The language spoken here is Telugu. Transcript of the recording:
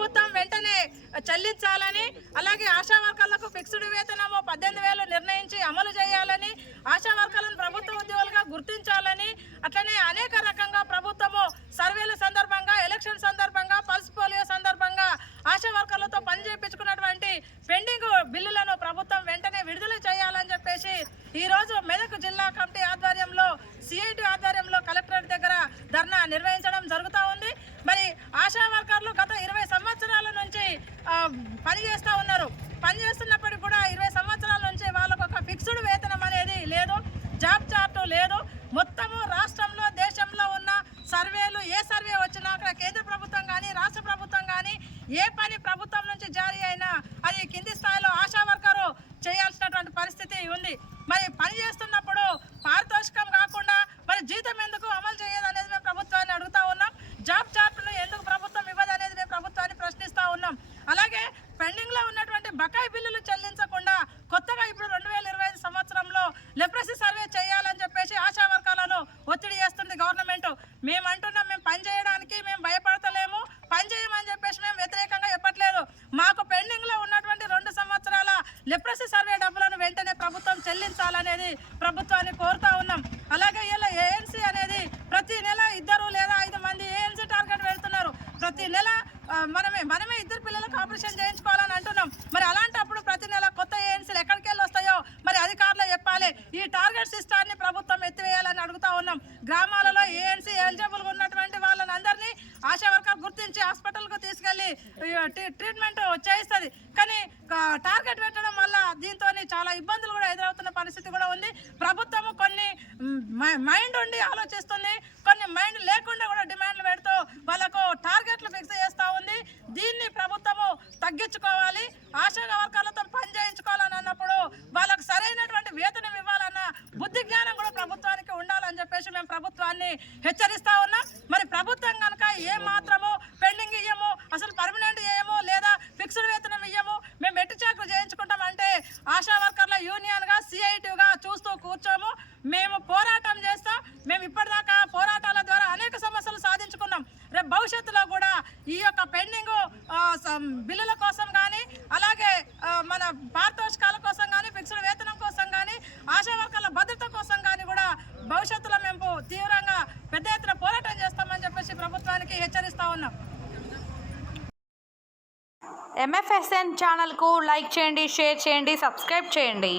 ప్రభుత్వం వెంటనే చెల్లించాలని, అలాగే ఆశా వర్కర్లకు ఫిక్స్డ్ వేతనము 18,000 నిర్ణయించి అమలు చేయాలని, ఆశా వర్కర్లను ప్రభుత్వ ఉద్యోగులుగా గుర్తించాలని, అట్లనే అనేక రకంగా ప్రభుత్వము సర్వేల సందర్భంగా, ఎలక్షన్ సందర్భంగా, పల్స్ పోలియో సందర్భంగా ఆశా వర్కర్లతో పని చేయించుకున్నటువంటి పెండింగ్ బిల్లులను ప్రభుత్వం వెంటనే విడుదల చేయాలని చెప్పేసి ఈరోజు మెదక్ జిల్లా కమిటీ ఆధ్వర్యంలో, సిఐటి ఆధ్వర్యంలో కలెక్టరేట్ దగ్గర ధర్నా నిర్వహించడం జరుగుతూ ఉంది. మరి ఆశా వర్కర్లు గత 20 సంవత్సరాల నుంచి పనిచేస్తూ ఉన్నారు. పనిచేస్తున్నప్పటికీ కూడా 20 సంవత్సరాల నుంచి వాళ్ళకు ఒక ఫిక్స్డ్ వేతనం అనేది లేదు, జాబ్ చార్టు లేదు. మొత్తము రాష్ట్రంలో, దేశంలో ఉన్న సర్వేలు, ఏ సర్వే వచ్చినా అక్కడ కేంద్ర ప్రభుత్వం కానీ, రాష్ట్ర ప్రభుత్వం కానీ ఏ పని ప్రభుత్వం నుంచి జారీ అయినా అది కింది స్థాయిలో ఆశా వర్కరు చేయాల్సినటువంటి పరిస్థితి ఉంది. మరి పని చేస్తున్నప్పుడు పారితోషికం కాకుండా మరి జీతం ఎందుకు అమలు చేయదు అనేది మేము ప్రభుత్వాన్ని అడుగుతా ఉన్నాం. జాబ్ చార్టులు ఎందుకు ప్రభుత్వం ఇవ్వదు అనేది మేము ప్రభుత్వాన్ని ప్రశ్నిస్తూ ఉన్నాం. అలాగే పెండింగ్లో ఉన్నటువంటి బకాయి బిల్లులు చెల్లించకుండా కొత్తగా ఇప్పుడు 2025 సంవత్సరంలో లెప్రసీ సర్వే చేయాలని చెప్పేసి ఆశా వర్గాలను ఒత్తిడి చేస్తుంది గవర్నమెంట్. మేము అంటున్నాం, మేము పని చేయడానికి మేము భయపడతలేము, పని చేయమని చెప్పేసి మేము వ్యతిరేకంగా చెప్పట్లేదు. మాకు పెండింగ్లో ఉన్నటువంటి 2 సంవత్సరాల లెప్రసీ సర్వే డబ్బులను వెంటనే ప్రభుత్వం చెల్లించాలనేది ప్రభుత్వాన్ని కోరుతా ఉన్నాం. అలాగే ఇలా ఏఎన్సీ అనేది ప్రతి నెల 2 లేదా 5 మంది ఏఎన్సీ టార్గెట్ పెడుతున్నారు. ప్రతి నెల మనమే 2 పిల్లలకు ఆపరేషన్ చేయించుకోవాలని అంటున్నాం. మరి అలాంటప్పుడు ప్రతి నెల కొత్త ఏఎన్సీలు ఎక్కడికి వెళ్ళి వస్తాయో మరి అధికారులు చెప్పాలి. ఈ టార్గెట్ సిస్టాన్ని ప్రభుత్వం ఎత్తివేయాలని అడుగుతా ఉన్నాం. గ్రామాలలో ఏఎన్సీ ఎలిజిబుల్గా ఉన్నటువంటి వాళ్ళని అందరినీ ఆశా వర్కర్ గుర్తించి హాస్పిటల్కు తీసుకెళ్ళి ట్రీట్మెంట్ చేయిస్తుంది. కానీ టార్గెట్ పెట్టడం వల్ల దీంతో చాలా ఇబ్బందులు కూడా ఎదురవుతున్న పరిస్థితి కూడా ఉంది. ప్రభుత్వము కొన్ని మైండ్ ఉండి ఆలోచిస్తుంది, కొన్ని మైండ్ లేకుండా కూడా డిమాండ్లు పెడుతూ వాళ్ళకు టార్గెట్లు ఫిక్స్ చేస్తూ ఉంది. దీన్ని ప్రభుత్వము తగ్గించుకోవాలి. ఆశా వర్కర్లతో పని చేయించుకోవాలని అన్నప్పుడు వాళ్ళకు సరైనటువంటి వేతనం ఇవ్వాలన్న బుద్ధి జ్ఞానం కూడా ప్రభుత్వానికి ఉండాలని చెప్పేసి మేము ప్రభుత్వాన్ని హెచ్చరిస్తా ఉన్నాం. మరి ప్రభుత్వం కనుక ఏ మాత్రము పెండింగ్ ఇయ్యము, అసలు పర్మనెంట్ చేయము, లేదా ఫిక్స్డ్ వేతనం ఇయ్యము, మేము ఎట్టి చాకరీ చేయించుకుంటామంటే ఆశా వర్కర్ల యూనియన్గా, సిఐటిగా చూస్తూ కూర్చోము. మేము పోరాటం చేస్తాం. మేము ఇప్పటిదాకా పోరాటాల ద్వారా అనేక సమస్యలు సాధించుకున్నాం. రేపు భవిష్యత్తులో కూడా ఈ యొక్క పెండింగ్ బిల్లుల కోసం కానీ, అలాగే మన పారితోషికాల కోసం కానీ, ఫిక్స్డ్ వేతనం కోసం కానీ, ఆశా వర్కర్ల భద్రత కోసం కానీ కూడా భవిష్యత్తులో మేము తీవ్రంగా పెద్ద ఎత్తున పోరాటం చేస్తామని చెప్పేసి ప్రభుత్వానికి హెచ్చరిస్తా ఉన్నాం. MFSN ఛానల్కు లైక్ చేయండి, షేర్ చేయండి, సబ్స్క్రైబ్ చేయండి.